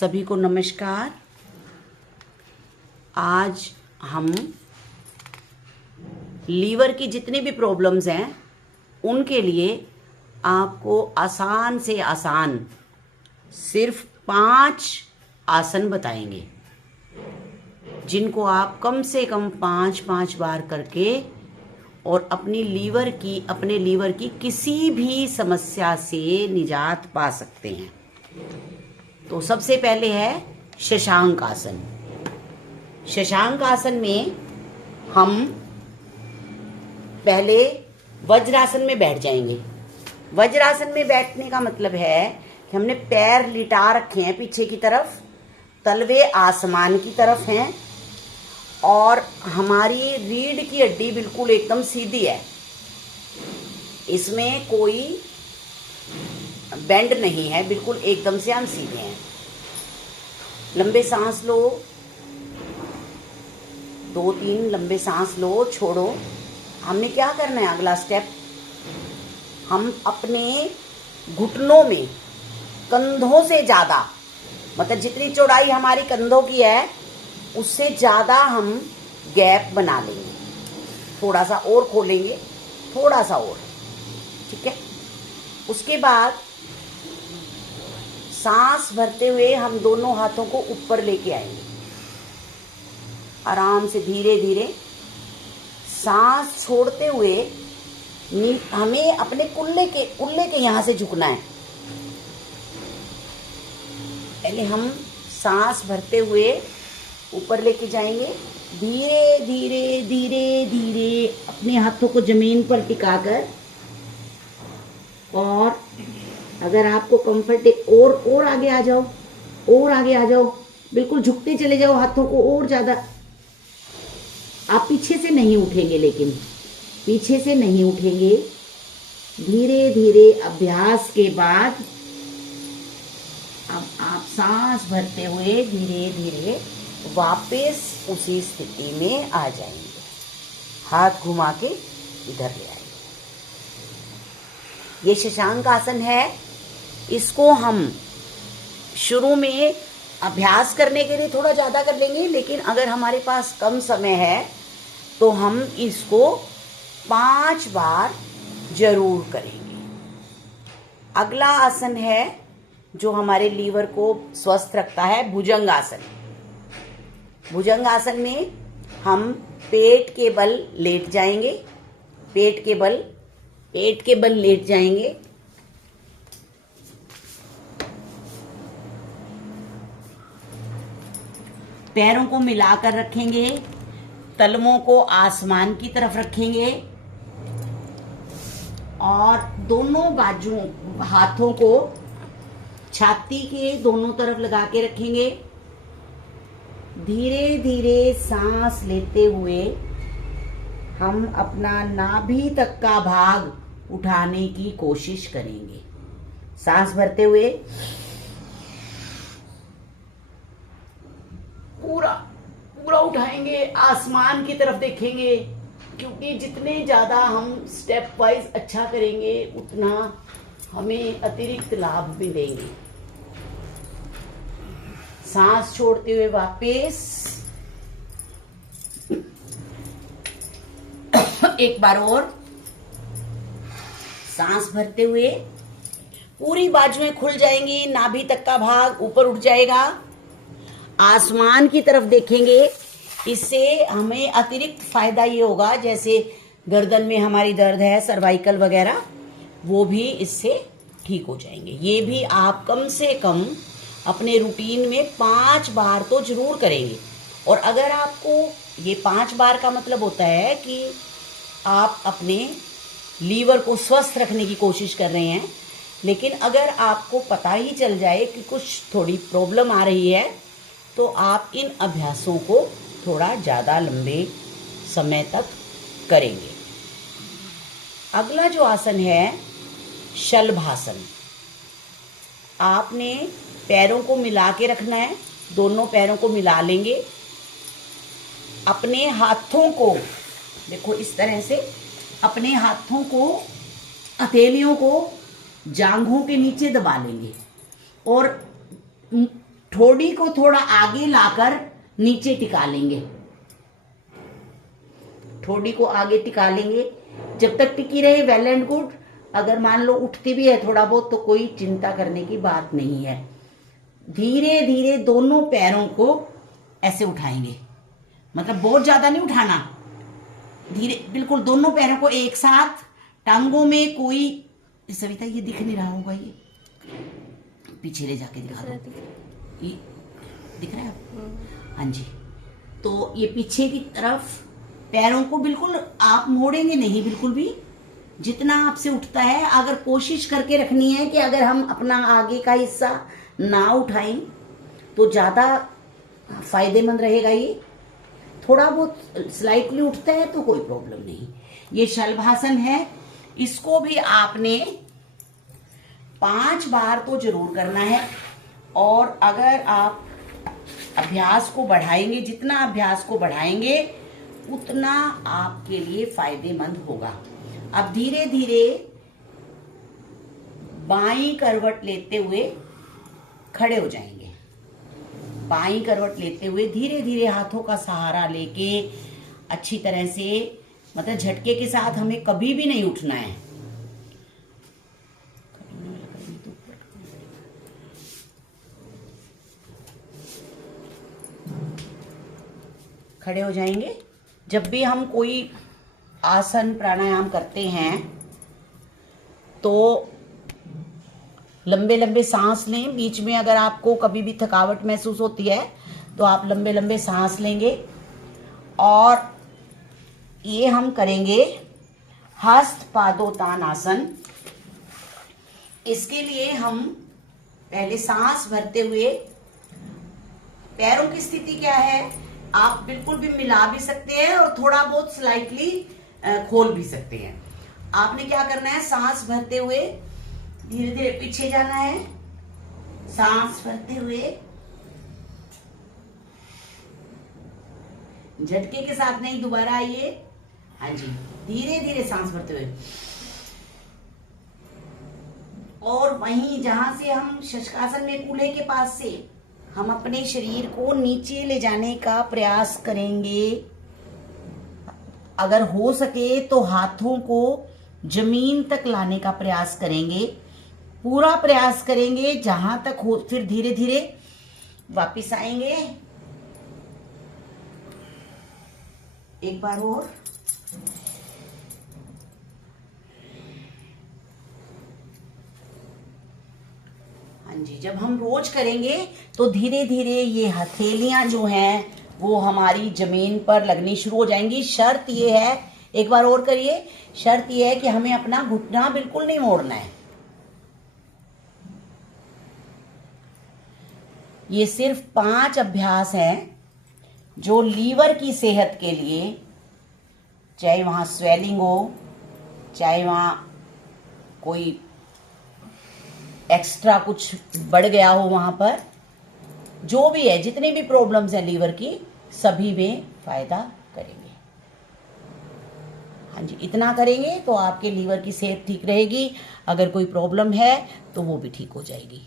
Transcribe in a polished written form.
सभी को नमस्कार। आज हम लीवर की जितनी भी प्रॉब्लम्स हैं उनके लिए आपको आसान से आसान सिर्फ 5 आसन बताएंगे, जिनको आप कम से कम 5-5 बार करके और अपने लीवर की किसी भी समस्या से निजात पा सकते हैं। तो सबसे पहले है शशांक आसन। शशांक आसन में हम पहले वज्रासन में बैठ जाएंगे। वज्रासन में बैठने का मतलब है कि हमने पैर लिटा रखे हैं पीछे की तरफ, तलवे आसमान की तरफ हैं और हमारी रीढ़ की हड्डी बिल्कुल एकदम सीधी है, इसमें कोई बेंड नहीं है, बिल्कुल एकदम से हम सीधे हैं। लंबे सांस लो, 2-3 लंबे सांस लो, छोड़ो। हमें क्या करना है? अगला स्टेप, हम अपने घुटनों में कंधों से ज़्यादा, मतलब जितनी चौड़ाई हमारी कंधों की है उससे ज़्यादा हम गैप बना लेंगे। थोड़ा सा और खोलेंगे, थोड़ा सा और, ठीक है। उसके बाद सांस भरते हुए हम दोनों हाथों को ऊपर लेके आएंगे। आराम से धीरे धीरे सांस छोड़ते हुए हमें अपने कुल्ले के यहाँ से झुकना है। पहले हम सांस भरते हुए ऊपर लेके जाएंगे, धीरे धीरे धीरे धीरे अपने हाथों को जमीन पर टिकाकर, और अगर आपको कंफर्ट है और आगे आ जाओ, और आगे आ जाओ, बिल्कुल झुकते चले जाओ हाथों को और ज़्यादा। आप पीछे से नहीं उठेंगे, लेकिन पीछे से नहीं उठेंगे। धीरे धीरे अभ्यास के बाद अब आप सांस भरते हुए धीरे धीरे वापस उसी स्थिति में आ जाएंगे। हाथ घुमा के इधर ले आएंगे। ये शशांक आसन है। इसको हम शुरू में अभ्यास करने के लिए थोड़ा ज़्यादा कर लेंगे, लेकिन अगर हमारे पास कम समय है तो हम इसको 5 बार जरूर करेंगे। अगला आसन है जो हमारे लीवर को स्वस्थ रखता है, भुजंग आसन। भुजंग आसन में हम पेट के बल लेट जाएंगे, पेट के बल लेट जाएंगे। पैरों को मिलाकर रखेंगे, तलवों को आसमान की तरफ रखेंगे और दोनों बाजुओं हाथों को छाती के दोनों तरफ लगा के रखेंगे। धीरे धीरे सांस लेते हुए हम अपना नाभि तक का भाग उठाने की कोशिश करेंगे। सांस भरते हुए पूरा उठाएंगे, आसमान की तरफ देखेंगे, क्योंकि जितने ज़्यादा हम स्टेप वाइज अच्छा करेंगे उतना हमें अतिरिक्त लाभ मिलेंगे। सांस छोड़ते हुए वापस एक बार और सांस भरते हुए पूरी बाजुएं खुल जाएंगी, नाभि तक का भाग ऊपर उठ जाएगा, आसमान की तरफ देखेंगे। इससे हमें अतिरिक्त फायदा ये होगा, जैसे गर्दन में हमारी दर्द है, सर्वाइकल वगैरह, वो भी इससे ठीक हो जाएंगे। ये भी आप कम से कम अपने रूटीन में 5 बार तो जरूर करेंगे। और अगर आपको ये 5 बार का मतलब होता है कि आप अपने लीवर को स्वस्थ रखने की कोशिश कर रहे हैं, लेकिन अगर आपको पता ही चल जाए कि कुछ थोड़ी प्रॉब्लम आ रही है तो आप इन अभ्यासों को थोड़ा ज़्यादा लंबे समय तक करेंगे। अगला जो आसन है शलभासन। आपने पैरों को मिला के रखना है, दोनों पैरों को मिला लेंगे। अपने हाथों को देखो इस तरह से, अपने हाथों को, हथेलियों को जांघों के नीचे दबा लेंगे और ठोड़ी को थोड़ा आगे लाकर नीचे टिका लेंगे, ठोड़ी को आगे टिका लेंगे। जब तक टिकी रहे वेल एंड गुड। अगर मान लो उठती भी है थोड़ा बहुत तो कोई चिंता करने की बात नहीं है। धीरे धीरे दोनों पैरों को ऐसे उठाएंगे, मतलब बहुत ज्यादा नहीं उठाना, धीरे बिल्कुल दोनों पैरों को एक साथ। टांगों में कोई, सविता ये दिख नहीं रहा होगा, ये पीछे ले जाके दिखा दो, ये दिख रहा है आपको? हाँ जी। तो ये पीछे की तरफ पैरों को बिल्कुल आप मोड़ेंगे नहीं, बिल्कुल भी जितना आपसे उठता है। अगर कोशिश करके रखनी है कि अगर हम अपना आगे का हिस्सा ना उठाएं तो ज्यादा फायदेमंद रहेगा। ये थोड़ा बहुत स्लाइटली उठता है तो कोई प्रॉब्लम नहीं। ये शलभासन है, इसको भी आपने 5 बार तो जरूर करना है। और अगर आप अभ्यास को बढ़ाएंगे, जितना अभ्यास को बढ़ाएंगे उतना आपके लिए फायदेमंद होगा। अब धीरे धीरे बाईं करवट लेते हुए खड़े हो जाएंगे। बाईं करवट लेते हुए धीरे धीरे हाथों का सहारा लेके अच्छी तरह से, मतलब झटके के साथ हमें कभी भी नहीं उठना है। खड़े हो जाएंगे। जब भी हम कोई आसन प्राणायाम करते हैं तो लंबे लंबे सांस लें। बीच में अगर आपको कभी भी थकावट महसूस होती है तो आप लंबे लंबे सांस लेंगे। और ये हम करेंगे हस्त पादोत्तान आसन। इसके लिए हम पहले सांस भरते हुए, पैरों की स्थिति क्या है, आप बिल्कुल भी मिला भी सकते हैं और थोड़ा बहुत स्लाइटली खोल भी सकते हैं। आपने क्या करना है, सांस भरते हुए धीरे धीरे पीछे जाना है। सांस भरते हुए झटके के साथ नहीं, दोबारा आइए। हाँ जी, धीरे धीरे सांस भरते हुए। और वहीं जहां से हम शशकासन में कूल्हे के पास से हम अपने शरीर को नीचे ले जाने का प्रयास करेंगे। अगर हो सके तो हाथों को जमीन तक लाने का प्रयास करेंगे, पूरा प्रयास करेंगे जहां तक हो। फिर धीरे धीरे वापिस आएंगे। एक बार और। हाँ जी, जब हम रोज करेंगे तो धीरे धीरे ये हथेलियां जो हैं वो हमारी जमीन पर लगनी शुरू हो जाएंगी। शर्त ये है, एक बार और करिए, शर्त ये है कि हमें अपना घुटना बिल्कुल नहीं मोड़ना है। ये सिर्फ 5 अभ्यास हैं जो लीवर की सेहत के लिए, चाहे वहां स्वेलिंग हो, चाहे वहां कोई एक्स्ट्रा कुछ बढ़ गया हो, वहां पर जो भी है, जितनी भी प्रॉब्लम्स हैं लीवर की, सभी में फायदा करेंगे। हाँ जी, इतना करेंगे तो आपके लीवर की सेहत ठीक रहेगी। अगर कोई प्रॉब्लम है तो वो भी ठीक हो जाएगी।